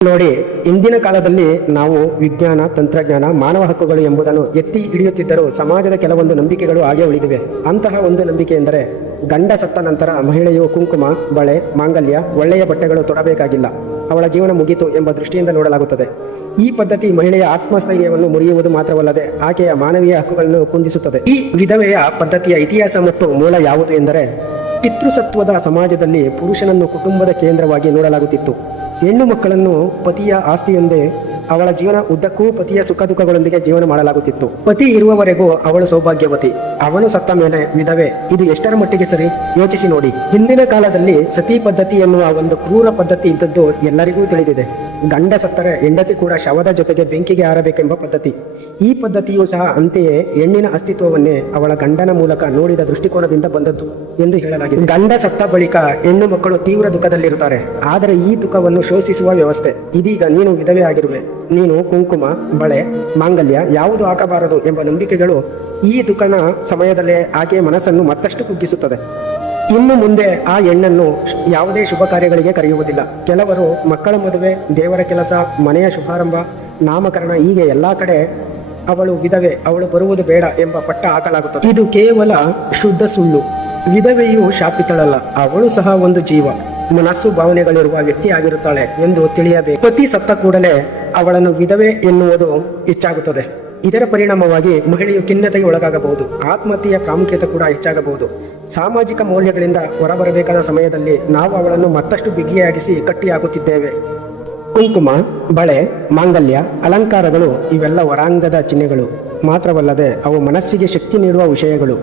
ನೋಡಿ, ಇಂದಿನ ಕಾಲದಲ್ಲಿ ನಾವು ವಿಜ್ಞಾನ, ತಂತ್ರಜ್ಞಾನ, ಮಾನವ ಹಕ್ಕುಗಳು ಎಂಬುದನ್ನು ಎತ್ತಿ ಹಿಡಿಯುತ್ತಿದ್ದರೂ ಸಮಾಜದ ಕೆಲವೊಂದು ನಂಬಿಕೆಗಳು ಹಾಗೆ ಉಳಿದಿವೆ. ಅಂತಹ ಒಂದು ನಂಬಿಕೆ ಎಂದರೆ ಗಂಡ ಸತ್ತ ನಂತರ ಮಹಿಳೆಯು ಕುಂಕುಮ, ಬಳೆ, ಮಾಂಗಲ್ಯ, ಒಳ್ಳೆಯ ಬಟ್ಟೆಗಳು ತೊಡಬೇಕಾಗಿಲ್ಲ, ಅವಳ ಜೀವನ ಮುಗಿತು ಎಂಬ ದೃಷ್ಟಿಯಿಂದ ನೋಡಲಾಗುತ್ತದೆ. ಈ ಪದ್ಧತಿ ಮಹಿಳೆಯ ಆತ್ಮಸ್ಥೈರ್ಯವನ್ನು ಮುರಿಯುವುದು ಮಾತ್ರವಲ್ಲದೆ ಆಕೆಯ ಮಾನವೀಯ ಹಕ್ಕುಗಳನ್ನು ಕುಂದಿಸುತ್ತದೆ. ಈ ವಿಧವೆಯ ಪದ್ಧತಿಯ ಇತಿಹಾಸ ಮತ್ತು ಮೂಲ ಯಾವುದು ಎಂದರೆ, ಪಿತೃಸತ್ವದ ಸಮಾಜದಲ್ಲಿ ಪುರುಷನನ್ನು ಕುಟುಂಬದ ಕೇಂದ್ರವಾಗಿ ನೋಡಲಾಗುತ್ತಿತ್ತು. ಹೆಣ್ಣು ಮಕ್ಕಳನ್ನು ಪತಿಯ ಆಸ್ತಿಯೊಂದೇ ಅವಳ ಜೀವನ ಉದ್ದಕ್ಕೂ ಪತಿಯ ಸುಖ ದುಃಖಗಳೊಂದಿಗೆ ಜೀವನ ಮಾಡಲಾಗುತ್ತಿತ್ತು. ಪತಿ ಇರುವವರೆಗೂ ಅವಳು ಸೌಭಾಗ್ಯವತಿ, ಅವನು ಸತ್ತ ಮೇಲೆ ವಿಧವೆ. ಇದು ಎಷ್ಟರ ಮಟ್ಟಿಗೆ ಸರಿ ಯೋಚಿಸಿ ನೋಡಿ. ಹಿಂದಿನ ಕಾಲದಲ್ಲಿ ಸತಿ ಪದ್ಧತಿ ಎನ್ನುವ ಒಂದು ಕ್ರೂರ ಪದ್ಧತಿ ಇದ್ದದ್ದು ಎಲ್ಲರಿಗೂ ತಿಳಿದಿದೆ. ಗಂಡ ಸತ್ತರೆ ಹೆಂಡತಿ ಕೂಡ ಶವದ ಜೊತೆಗೆ ಬೆಂಕಿಗೆ ಹಾರಬೇಕೆಂಬ ಪದ್ಧತಿ. ಈ ಪದ್ಧತಿಯೂ ಸಹ ಅಂತೆಯೇ ಹೆಣ್ಣಿನ ಅಸ್ತಿತ್ವವನ್ನೇ ಅವಳ ಗಂಡನ ಮೂಲಕ ನೋಡಿದ ದೃಷ್ಟಿಕೋನದಿಂದ ಬಂದದ್ದು ಎಂದು ಹೇಳಲಾಗಿದೆ. ಗಂಡ ಸತ್ತ ಬಳಿಕ ಹೆಣ್ಣು ಮಕ್ಕಳು ತೀವ್ರ ದುಃಖದಲ್ಲಿರುತ್ತಾರೆ. ಆದರೆ ಈ ದುಃಖವನ್ನು ಶೋಷಿಸುವ ವ್ಯವಸ್ಥೆ. ಇದೀಗ ನೀನು ವಿಧವೆ ಆಗಿರುವೆ, ನೀನು ಕುಂಕುಮ, ಬಳೆ, ಮಾಂಗಲ್ಯ ಯಾವುದು ಹಾಕಬಾರದು ಎಂಬ ನಂಬಿಕೆಗಳು ಈ ದುಃಖನ ಸಮಯದಲ್ಲೇ ಆಕೆಯ ಮನಸ್ಸನ್ನು ಮತ್ತಷ್ಟು ಕುಗ್ಗಿಸುತ್ತದೆ. ಇನ್ನು ಮುಂದೆ ಆ ಹೆಣ್ಣನ್ನು ಯಾವುದೇ ಶುಭ ಕಾರ್ಯಗಳಿಗೆ ಕರೆಯುವುದಿಲ್ಲ. ಕೆಲವರು ಮಕ್ಕಳ ಮದುವೆ, ದೇವರ ಕೆಲಸ, ಮನೆಯ ಶುಭಾರಂಭ, ನಾಮಕರಣ, ಹೀಗೆ ಎಲ್ಲ ಕಡೆ ಅವಳು ವಿಧವೆ, ಅವಳು ಬರುವುದು ಬೇಡ ಎಂಬ ಪಟ್ಟ ಹಾಕಲಾಗುತ್ತದೆ. ಇದು ಕೇವಲ ಶುದ್ಧ ಸುಳ್ಳು. ವಿಧವೆಯು ಶಾಪಿತಳಲ್ಲ, ಅವಳು ಸಹ ಒಂದು ಜೀವ, ಮನಸ್ಸು, ಭಾವನೆಗಳಿರುವ ವ್ಯಕ್ತಿ ಆಗಿರುತ್ತಾಳೆ ಎಂದು ತಿಳಿಯಬೇಕು. ಪತಿ ಸತ್ತ ಕೂಡಲೇ ಅವಳನ್ನು ವಿಧವೆ ಎನ್ನುವುದು ಹೆಚ್ಚಾಗುತ್ತದೆ. ಇದರ ಪರಿಣಾಮವಾಗಿ ಮಹಿಳೆಯು ಖಿನ್ನತೆಗೆ ಒಳಗಾಗಬಹುದು, ಆತ್ಮಹತ್ಯೆಯ ಪ್ರಾಮುಖ್ಯತೆ ಕೂಡ ಹೆಚ್ಚಾಗಬಹುದು. ಸಾಮಾಜಿಕ ಮೌಲ್ಯಗಳಿಂದ ಹೊರಬರಬೇಕಾದ ಸಮಯದಲ್ಲಿ ನಾವು ಅವಳನ್ನು ಮತ್ತಷ್ಟು ಬಿಗಿಯಾಗಿಸಿ ಕಟ್ಟಿ ಹಾಕುತ್ತಿದ್ದೇವೆ. ಕುಂಕುಮ, ಬಳೆ, ಮಾಂಗಲ್ಯ, ಅಲಂಕಾರಗಳು ಇವೆಲ್ಲ ಹೊರಾಂಗದ ಚಿಹ್ನೆಗಳು ಮಾತ್ರವಲ್ಲದೆ ಅವು ಮನಸ್ಸಿಗೆ ಶಕ್ತಿ ನೀಡುವ ವಿಷಯಗಳು.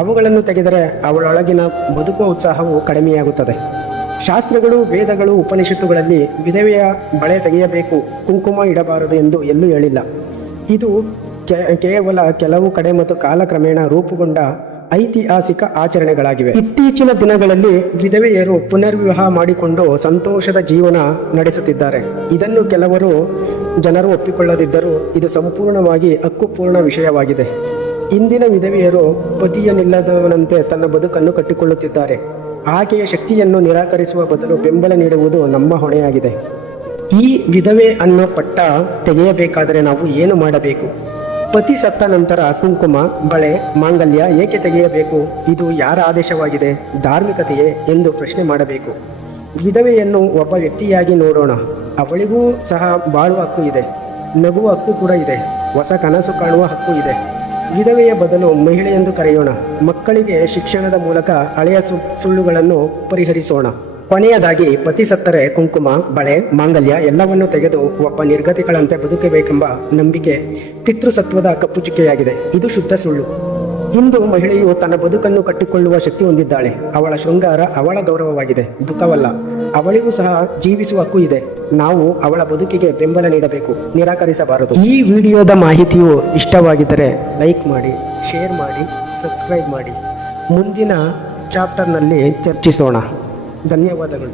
ಅವುಗಳನ್ನು ತೆಗೆದರೆ ಅವಳೊಳಗಿನ ಬದುಕುವ ಉತ್ಸಾಹವು ಕಡಿಮೆಯಾಗುತ್ತದೆ. ಶಾಸ್ತ್ರಗಳು, ವೇದಗಳು, ಉಪನಿಷತ್ತುಗಳಲ್ಲಿ ವಿಧವೆಯ ಬಳೆ ತೆಗೆಯಬೇಕು, ಕುಂಕುಮ ಇಡಬಾರದು ಎಂದು ಎಲ್ಲೂ ಹೇಳಿಲ್ಲ. ಇದು ಕೇವಲ ಕೆಲವು ಕಡೆ ಮತ್ತು ಕಾಲಕ್ರಮೇಣ ರೂಪುಗೊಂಡ ಐತಿಹಾಸಿಕ ಆಚರಣೆಗಳಾಗಿವೆ. ಇತ್ತೀಚಿನ ದಿನಗಳಲ್ಲಿ ವಿಧವೆಯರು ಪುನರ್ವಿವಾಹ ಮಾಡಿಕೊಂಡು ಸಂತೋಷದ ಜೀವನ ನಡೆಸುತ್ತಿದ್ದಾರೆ. ಇದನ್ನು ಕೆಲವರು ಜನರು ಒಪ್ಪಿಕೊಳ್ಳದಿದ್ದರೂ ಇದು ಸಂಪೂರ್ಣವಾಗಿ ಹಕ್ಕುಪೂರ್ಣ ವಿಷಯವಾಗಿದೆ. ಇಂದಿನ ವಿಧವೆಯರು ಪತಿಯನ್ನಿಲ್ಲದವನಂತೆ ತನ್ನ ಬದುಕನ್ನು ಕಟ್ಟಿಕೊಳ್ಳುತ್ತಿದ್ದಾರೆ. ಆಕೆಯ ಶಕ್ತಿಯನ್ನು ನಿರಾಕರಿಸುವ ಬದಲು ಬೆಂಬಲ ನೀಡುವುದು ನಮ್ಮ ಹೊಣೆಯಾಗಿದೆ. ಈ ವಿಧವೆ ಅನ್ನೋ ಪಟ್ಟ ತೆಗೆಯಬೇಕಾದರೆ ನಾವು ಏನು ಮಾಡಬೇಕು? ಪತಿ ಸತ್ತ ನಂತರ ಕುಂಕುಮ, ಬಳೆ, ಮಾಂಗಲ್ಯ ಏಕೆ ತೆಗೆಯಬೇಕು? ಇದು ಯಾರ ಆದೇಶವಾಗಿದೆ? ಧಾರ್ಮಿಕತೆಯೇ ಎಂದು ಪ್ರಶ್ನೆ ಮಾಡಬೇಕು. ವಿಧವೆಯನ್ನು ಒಬ್ಬ ವ್ಯಕ್ತಿಯಾಗಿ ನೋಡೋಣ. ಅವಳಿಗೂ ಸಹ ಬಾಳುವ ಹಕ್ಕು ಇದೆ, ನಗುವ ಹಕ್ಕು ಕೂಡ ಇದೆ, ಹೊಸ ಕನಸು ಕಾಣುವ ಹಕ್ಕು ಇದೆ. ವಿಧವೆಯ ಬದಲು ಮಹಿಳೆ ಎಂದು ಕರೆಯೋಣ. ಮಕ್ಕಳಿಗೆ ಶಿಕ್ಷಣದ ಮೂಲಕ ಹಳೆಯ ಸುಳ್ಳುಗಳನ್ನು ಪರಿಹರಿಸೋಣ. ಕೊನೆಯದಾಗಿ, ಪತಿ ಸತ್ತರೆ ಕುಂಕುಮ, ಬಳೆ, ಮಾಂಗಲ್ಯ ಎಲ್ಲವನ್ನೂ ತೆಗೆದು ಒಬ್ಬ ನಿರ್ಗತಿಗಳಂತೆ ಬದುಕಬೇಕೆಂಬ ನಂಬಿಕೆ ಪಿತೃಸತ್ವದ ಕಪ್ಪುಚುಕ್ಕೆಯಾಗಿದೆ. ಇದು ಶುದ್ಧ ಸುಳ್ಳು. ಇಂದು ಮಹಿಳೆಯು ತನ್ನ ಬದುಕನ್ನು ಕಟ್ಟಿಕೊಳ್ಳುವ ಶಕ್ತಿ ಹೊಂದಿದ್ದಾಳೆ. ಅವಳ ಶೃಂಗಾರ ಅವಳ ಗೌರವವಾಗಿದೆ, ದುಃಖವಲ್ಲ. ಅವಳಿಗೂ ಸಹ ಜೀವಿಸುವ ಹಕ್ಕು ಇದೆ. ನಾವು ಅವಳ ಬದುಕಿಗೆ ಬೆಂಬಲ ನೀಡಬೇಕು, ನಿರಾಕರಿಸಬಾರದು. ಈ ವಿಡಿಯೋದ ಮಾಹಿತಿಯು ಇಷ್ಟವಾಗಿದ್ದರೆ ಲೈಕ್ ಮಾಡಿ, ಶೇರ್ ಮಾಡಿ, ಸಬ್ಸ್ಕ್ರೈಬ್ ಮಾಡಿ. ಮುಂದಿನ ಚಾಪ್ಟರ್ನಲ್ಲಿ ಚರ್ಚಿಸೋಣ. ಧನ್ಯವಾದಗಳು.